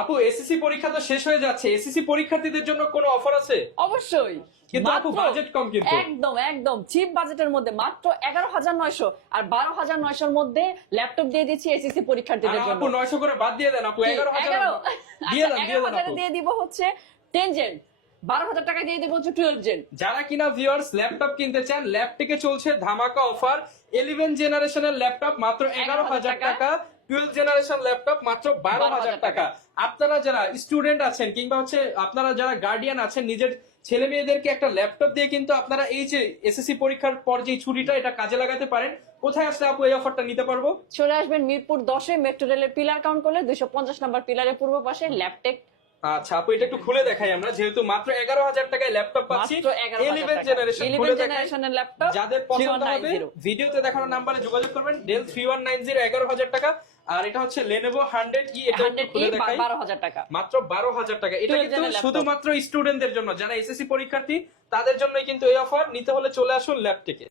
আপু এসএসসি পরীক্ষা তো শেষ হয়ে যাচ্ছে, এসএসসি পরীক্ষার্থীদের জন্য কোনো অফার আছে? অবশ্যই, কিন্তু আপু বাজেট কম কিন্তু। একদম একদম চিপ বাজেটের মধ্যে মাত্র 11,900 আর 12,900 এর মধ্যে ল্যাপটপ দিয়ে দিচ্ছি এসএসসি পরীক্ষার্থীদের জন্য। আপু 900 করে বাদ দিয়ে দেন আপু, 11,000 দিয়ে দেন 11,000 আপু। দিয়ে দিব হচ্ছে 10 জেন, 12,000 টাকা দিয়ে দিব হচ্ছে 12 জেন। যারা কিনা ভিউয়ার্স ল্যাপটপ কিনতে চান, ল্যাপটপে চলছে ধামাকা অফার। 11 জেনারেশনের ল্যাপটপ মাত্র 11,000 টাকা, 12 জেনারেশন ল্যাপটপ মাত্র 12,000 টাকা। আপনারা যারা স্টুডেন্ট আছেন কিংবা হচ্ছে আপনারা যারা গার্ডিয়ান আছেন, নিজের ছেলে মেয়েদেরকে একটা ল্যাপটপ দিয়ে কিন্তু আপনারা এই যে এসএসসি পরীক্ষার পর যে ছুটিটা এটা কাজে লাগাতে পারেন। কোথায় আসলে আপু এই অফারটা নিতে পারবো? চলে আসবেন মিরপুর 10-এ মেট্রো রেলের পিলার কাউন্ট করলে 250 নম্বর পিলারের পূর্ব পাশে ল্যাপটেক। আচ্ছা আপু এটা একটু খুলে দেখাই আমরা, যেহেতু মাত্র 11,000 টাকায় ল্যাপটপ পাচ্ছি। মাত্র 11,000 টাকা 11 জেনারেশনের ল্যাপটপ। যাদের পছন্দ হবে 3190 ভিডিওতে দেখানো নাম্বারে যোগাযোগ করবেন। ডেল 3190 11,000 টাকা। আর এটা হচ্ছে Lenovo 100E, এটা একটু খুলে দেখাই 12,000 টাকা, মাত্র 12,000 টাকা। এটা 12 কিন্তু জনের ল্যাপটপ। শুধুমাত্র স্টুডেন্টদের জন্য, যারা এসএসসি পরীক্ষার্থী তাদের জন্যই কিন্তু এই অফার। নিতে হলে চলে আসুন ল্যাপটেকে।